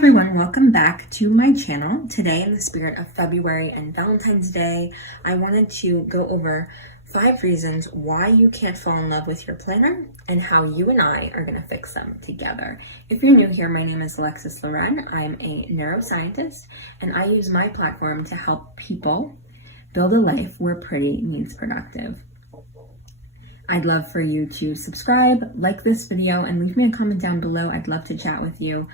everyone, welcome back to my channel. Today, in the spirit of February and Valentine's Day, I wanted to go over 5 reasons why you can't fall in love with your planner and how you and I are going to fix them together. If you're new here, my name is Alexis Loren. I'm a neuroscientist and I use my platform to help people build a life where pretty means productive. I'd love for you to subscribe, like this video, and leave me a comment down below. I'd love to chat with you.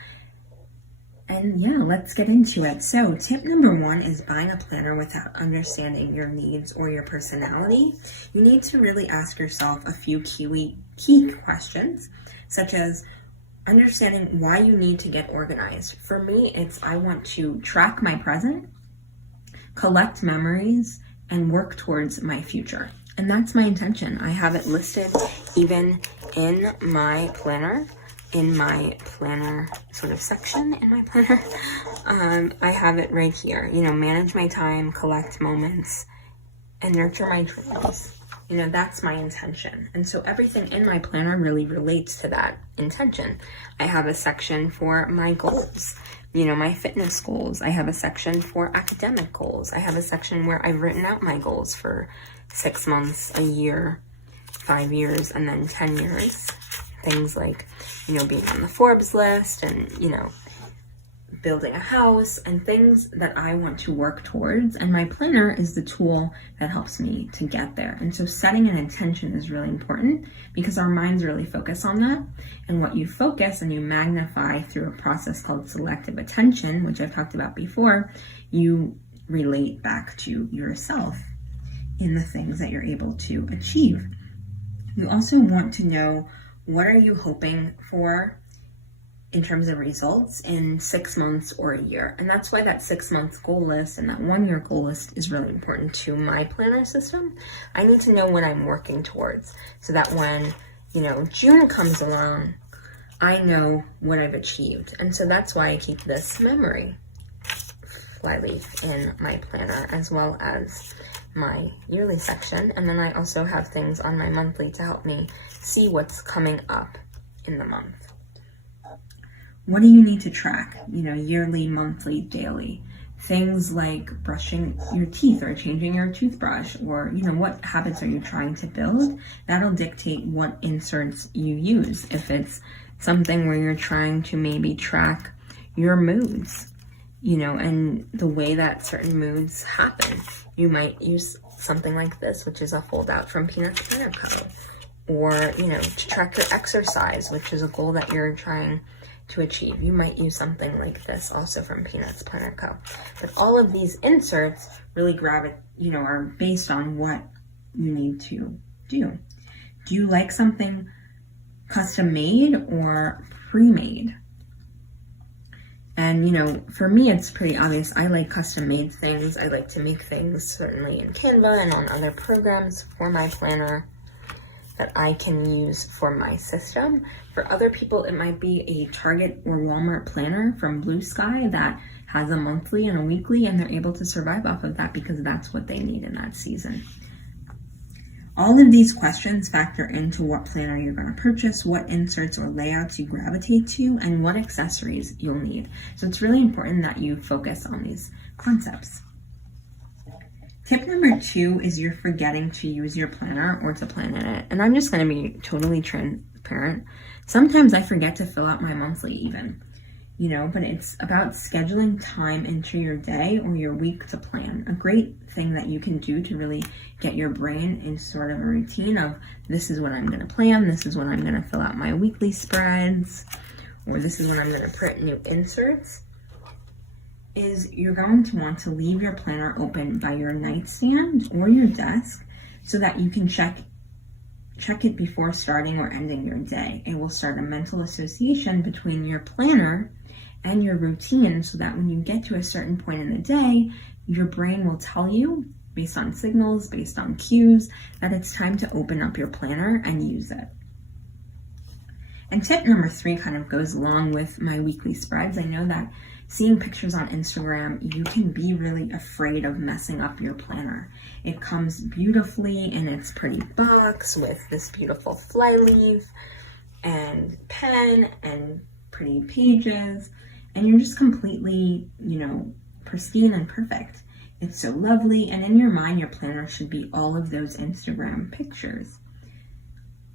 And yeah, let's get into it. So tip number 1 is buying a planner without understanding your needs or your personality. You need to really ask yourself a few key questions, such as understanding why you need to get organized. For me, it's I want to track my present, collect memories, and work towards my future. And that's my intention. I have it listed even in my planner. In my planner sort of section in my planner, I have it right here. Manage my time, collect moments, and nurture my dreams. That's my intention. And so everything in my planner really relates to that intention. I have a section for my goals, my fitness goals. I have a section for academic goals. I have a section where I've written out my goals for 6 months, a year, 5 years, and then 10 years. Things like, being on the Forbes list and, building a house and things that I want to work towards. And my planner is the tool that helps me to get there. And so setting an intention is really important because our minds really focus on that. And what you focus and you magnify through a process called selective attention, which I've talked about before, you relate back to yourself in the things that you're able to achieve. You also want to know, what are you hoping for in terms of results in 6 months or a year? And that's why that 6-month goal list and that 1-year goal list is really important to my planner system. I need to know what I'm working towards so that when, June comes along, I know what I've achieved. And so that's why I keep this memory flyleaf in my planner as well as my yearly section. And then I also have things on my monthly to help me see what's coming up in the month. What do you need to track? Yearly, monthly, daily. Things like brushing your teeth or changing your toothbrush, or, what habits are you trying to build? That'll dictate what inserts you use. If it's something where you're trying to maybe track your moods, and the way that certain moods happen, you might use something like this, which is a foldout from Peanut's Planner Co. Or, to track your exercise, which is a goal that you're trying to achieve. You might use something like this also from Peanut's Planner Co. But all of these inserts really are based on what you need to do. Do you like something custom made or pre-made? And, for me, it's pretty obvious. I like custom made things. I like to make things certainly in Canva and on other programs for my planner that I can use for my system. For other people, it might be a Target or Walmart planner from Blue Sky that has a monthly and a weekly, and they're able to survive off of that because that's what they need in that season. All of these questions factor into what planner you're going to purchase, what inserts or layouts you gravitate to, and what accessories you'll need. So it's really important that you focus on these concepts. Tip number 2 is you're forgetting to use your planner or to plan in it. And I'm just going to be totally transparent. Sometimes I forget to fill out my monthly even, but it's about scheduling time into your day or your week to plan. A great thing that you can do to really get your brain in sort of a routine of this is what I'm going to plan, this is when I'm going to fill out my weekly spreads, or this is when I'm going to print new inserts, is you're going to want to leave your planner open by your nightstand or your desk so that you can check it before starting or ending your day. It will start a mental association between your planner and your routine so that when you get to a certain point in the day, your brain will tell you, based on signals, based on cues, that it's time to open up your planner and use it. And tip number 3 kind of goes along with my weekly spreads. I know that seeing pictures on Instagram, you can be really afraid of messing up your planner. It comes beautifully in its pretty box with this beautiful flyleaf and pen and pretty pages. and you're just completely, pristine and perfect. It's so lovely, and in your mind, your planner should be all of those Instagram pictures.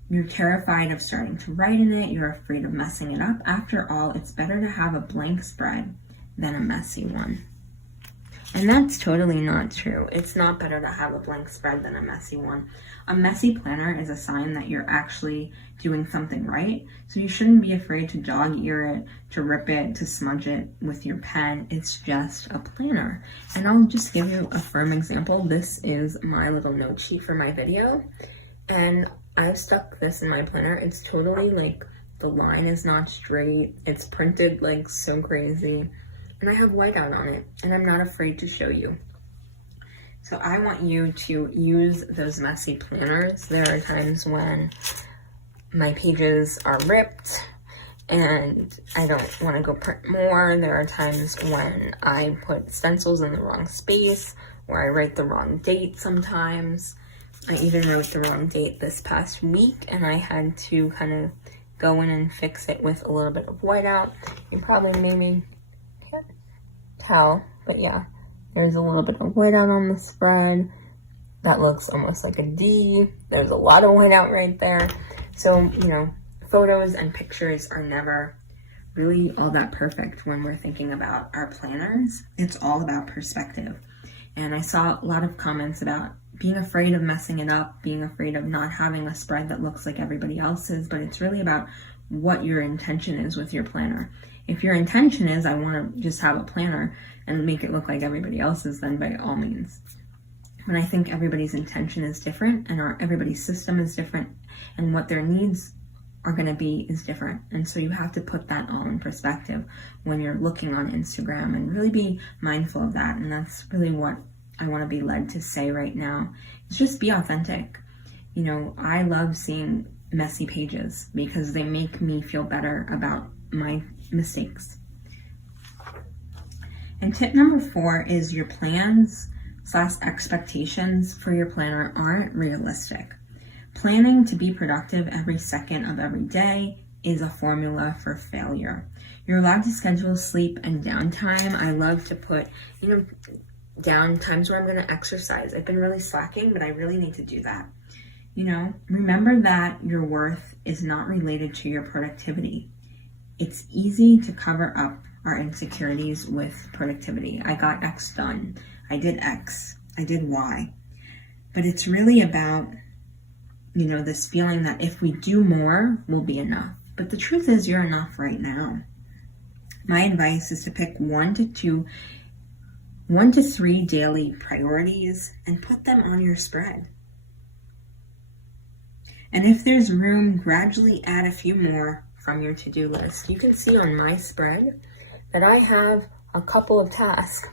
You're terrified of starting to write in it. You're afraid of messing it up. After all, it's better to have a blank spread than a messy one. And that's totally not true. It's not better to have a blank spread than a messy one. A messy planner is a sign that you're actually doing something right. So you shouldn't be afraid to dog ear it, to rip it, to smudge it with your pen. It's just a planner. And I'll just give you a firm example. This is my little note sheet for my video. And I've stuck this in my planner. It's totally like the line is not straight. It's printed like so crazy. And I have whiteout on it, and I'm not afraid to show you. So I want you to use those messy planners. There are times when my pages are ripped and I don't want to go print more. There are times when I put stencils in the wrong space, or I write the wrong date sometimes. I even wrote the wrong date this past week, and I had to kind of go in and fix it with a little bit of whiteout. You probably maybe can't tell, but yeah, there's a little bit of whiteout on the spread. That looks almost like a D. There's a lot of whiteout right there. So, photos and pictures are never really all that perfect when we're thinking about our planners. It's all about perspective. And I saw a lot of comments about being afraid of messing it up, being afraid of not having a spread that looks like everybody else's, but it's really about what your intention is with your planner. If your intention is, I want to just have a planner and make it look like everybody else's, then by all means. But I think everybody's intention is different, and everybody's system is different, and what their needs are going to be is different. And so you have to put that all in perspective when you're looking on Instagram, and really be mindful of that. And that's really what I want to be led to say right now, is just be authentic. I love seeing messy pages because they make me feel better about my mistakes. And tip number 4 is your plans/expectations for your planner aren't realistic. Planning to be productive every second of every day is a formula for failure. You're allowed to schedule sleep and downtime. I love to put, down times where I'm going to exercise. I've been really slacking, but I really need to do that. Remember that your worth is not related to your productivity. It's easy to cover up our insecurities with productivity. I got X done. I did X. I did Y. But it's really about, this feeling that if we do more, we'll be enough. But the truth is, you're enough right now. My advice is to pick 1 to 3 daily priorities and put them on your spread. And if there's room, gradually add a few more from your to-do list. You can see on my spread that I have a couple of tasks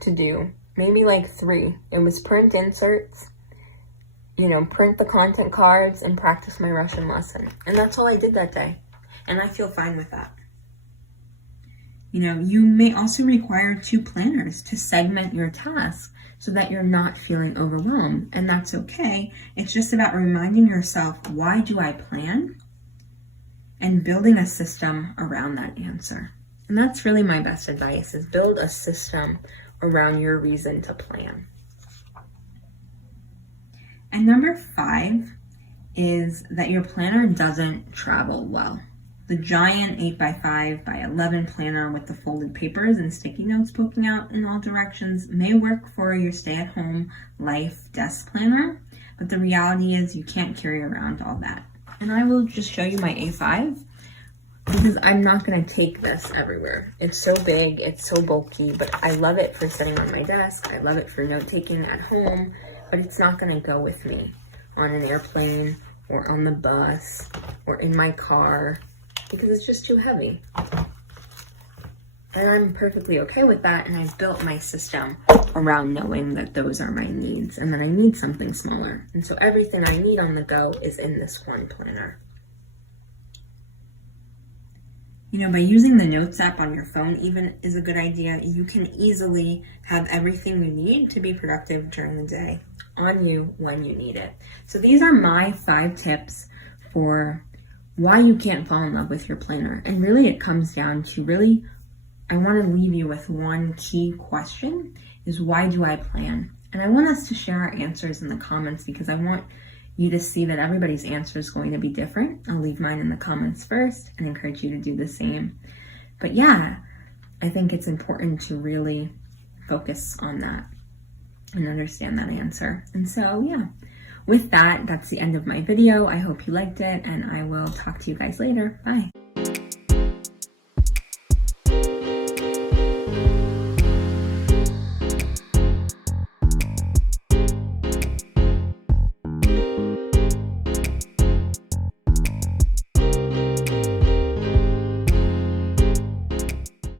to do, maybe like 3. It was print inserts, print the content cards, and practice my Russian lesson. And that's all I did that day. And I feel fine with that. You may also require 2 planners to segment your tasks so that you're not feeling overwhelmed. And that's okay. It's just about reminding yourself, why do I plan? And building a system around that answer. And that's really my best advice, is build a system around your reason to plan. And number 5 is that your planner doesn't travel well. The giant 8x5x11 planner with the folded papers and sticky notes poking out in all directions may work for your stay-at-home life desk planner, but the reality is you can't carry around all that. And I will just show you my A5 because I'm not going to take this everywhere. It's so big, it's so bulky, but I love it for sitting on my desk. I love it for note-taking at home, but it's not going to go with me on an airplane or on the bus or in my car, because it's just too heavy. And I'm perfectly okay with that, and I've built my system around knowing that those are my needs and that I need something smaller. And so everything I need on the go is in this one planner. By using the Notes app on your phone even is a good idea. You can easily have everything you need to be productive during the day on you when you need it. So these are my 5 tips for why you can't fall in love with your planner. And really it comes down to really I want to leave you with one key question is, why do I plan? And I want us to share our answers in the comments because I want you to see that everybody's answer is going to be different. I'll leave mine in the comments first and encourage you to do the same. But yeah, I think it's important to really focus on that and understand that answer. And so yeah, with that, that's the end of my video. I hope you liked it, and I will talk to you guys later. Bye.